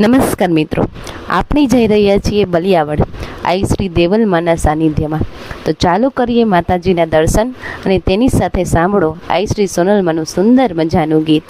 નમસ્કાર મિત્રો, આપણે જઈ રહ્યા છીએ બલિયાવડ આઈ શ્રી દેવલમાના સાનિધ્યમાં. તો ચાલુ કરીએ માતાજીના દર્શન અને તેની સાથે સાંભળો આઈ શ્રી સોનલમાનું સુંદર મજાનું ગીત.